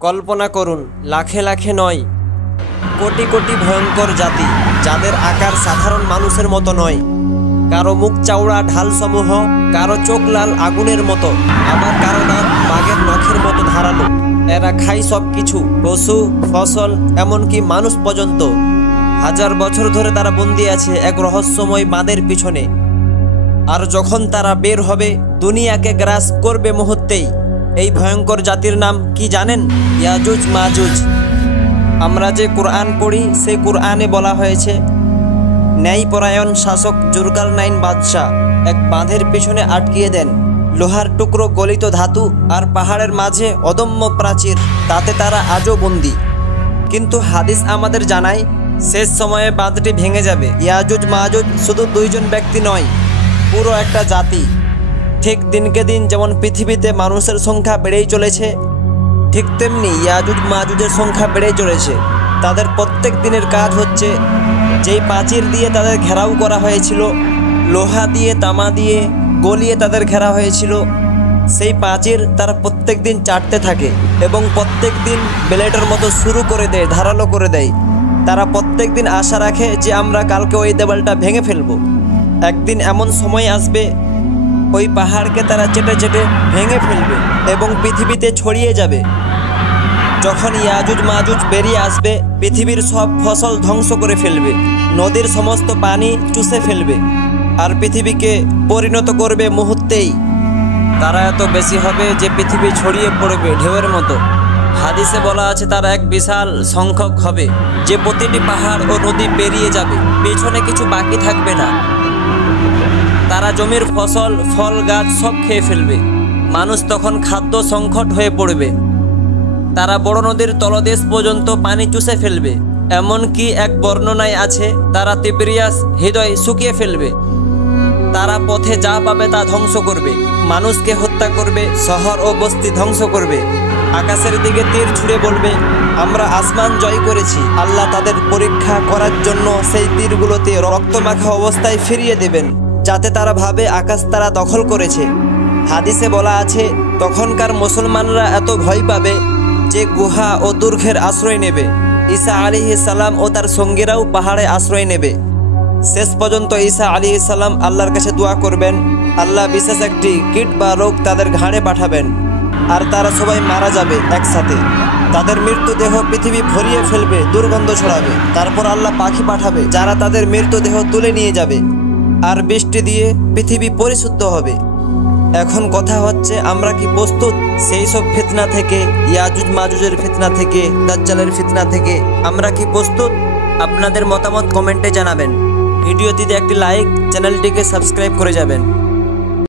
কল্পনা করুন, লাখে লাখে নয়, কোটি কোটি ভয়ঙ্কর জাতি, যাদের আকার সাধারণ মানুষের মতো নয়। কারো মুখ চাওড়া ঢালসমূহ, কারো চোখ লাল আগুনের মতো, আবার কারো দাঁত বাঘের নখের মতো ধারালো। এরা খায় সব কিছু, পশু, ফসল, এমনকি মানুষ পর্যন্ত। হাজার বছর ধরে তারা বন্দী আছে এক রহস্যময় বাঁধের পিছনে। আর যখন তারা বের হবে, দুনিয়াকে গ্রাস করবে মুহূর্তেই। এই ভয়ঙ্কর জাতির নাম কি জানেন? ইয়াজুজ মাজুজ। আমরা যে কোরআন পড়ি, সেই কোরআনে বলা হয়েছে, ন্যায়পরায়ণ শাসক জুলকারনাইন বাদশাহ এক বাঁধের পিছনে আটকিয়ে দেন লোহার টুকরো, গলিত ধাতু আর পাহাড়ের মাঝে অদম্য প্রাচীর। তাতে তারা আজও বন্দী। কিন্তু হাদিস আমাদের জানায়, শেষ সময়ে বাঁধটি ভেঙে যাবে। ইয়াজুজ মাজুজ শুধু দুইজন ব্যক্তি নয়, পুরো একটা জাতি। ঠিক দিনকে দিন যেমন পৃথিবীতে মানুষের সংখ্যা বেড়েই চলেছে, ঠিক তেমনি ইয়াজুজ মাজুজের সংখ্যা বেড়েই চলেছে। তাদের প্রত্যেক দিনের কাজ হচ্ছে, যেই প্রাচীর দিয়ে তাদের ঘেরাও করা হয়েছিল, লোহা দিয়ে, তামা দিয়ে গলিয়ে তাদের ঘেরা হয়েছিল, সেই প্রাচীর তারা প্রত্যেক দিন চাটতে থাকে এবং প্রত্যেক দিন ব্লেডের মতো শুরু করে দেয়, ধারালো করে দেয়। তারা প্রত্যেক দিন আশা রাখে যে আমরা কালকে ওই দেওয়ালটা ভেঙে ফেলব। একদিন এমন সময় আসবে, ওই পাহাড়কে তারা চেটে চেটে ভেঙে ফেলবে এবং পৃথিবীতে ছড়িয়ে যাবে। যখন ইয়াজুজ মাজুজ বেরিয়ে আসবে, পৃথিবীর সব ফসল ধ্বংস করে ফেলবে, নদীর সমস্ত পানি চুষে ফেলবে, আর পৃথিবীকে পরিণত করবে মুহূর্তেই। তারা এত বেশি হবে যে পৃথিবী ছড়িয়ে পড়বে ঢেউয়ের মতো। হাদিসে বলা আছে, তারা এক বিশাল সংখ্যক হবে, যে প্রতিটি পাহাড় ও নদী পেরিয়ে যাবে, পেছনে কিছু বাকি থাকবে না। তারা জমির ফসল, ফল গাছ সব খেয়ে ফেলবে। মানুষ তখন খাদ্য সংকট হয়ে পড়বে। তারা বড় নদীর তলদেশ পর্যন্ত পানি চুষে ফেলবে। এমনকি এক বর্ণনায় আছে, তারা তিব্রিয়াস হৃদয় শুকিয়ে ফেলবে। তারা পথে যা পাবে তা ধ্বংস করবে, মানুষকে হত্যা করবে, শহর ও বস্তি ধ্বংস করবে। আকাশের দিকে তীর ছুঁড়ে বলবে, আমরা আসমান জয় করেছি। আল্লাহ তাদের পরীক্ষা করার জন্য সেই তীরগুলোতে রক্তমাখা অবস্থায় ফিরিয়ে দেবেন, যাতে তারা ভাবে আকাশ তারা দখল করেছে। হাদিসে বলা আছে, তখনকার মুসলমানরা এত ভয় পাবে যে গুহা ও দুর্গের আশ্রয় নেবে। ঈসা আলাইহিস সালাম ও তার সঙ্গীরাও পাহাড়ে আশ্রয় নেবে। শেষ পর্যন্ত ঈসা আলাইহিস সালাম আল্লাহর কাছে দোয়া করবেন, আল্লাহ বিশেষ একটি কীট বা রোগ তাদের ঘাড়ে পাঠাবেন, আর তারা সবাই মারা যাবে একসাথে। তাদের মৃত্যুদেহ পৃথিবী ভরিয়ে ফেলবে, দুর্গন্ধ ছড়াবে। তারপর আল্লাহ পাখি পাঠাবে, যারা তাদের মৃতদেহ তুলে নিয়ে যাবে, আর বৃষ্টি দিয়ে পৃথিবী পরিশুদ্ধ হবে। এখন কথা হচ্ছে, আমরা কি প্রস্তুত সেই সব ফিতনা থেকে, ইয়াজুজ মাজুজের ফিতনা থেকে, দাজ্জালের ফিতনা থেকে? আমরা কি প্রস্তুত? আপনাদের মতামত কমেন্টে জানাবেন। ভিডিওটিতে একটি লাইক, চ্যানেলটিকে সাবস্ক্রাইব করে যাবেন।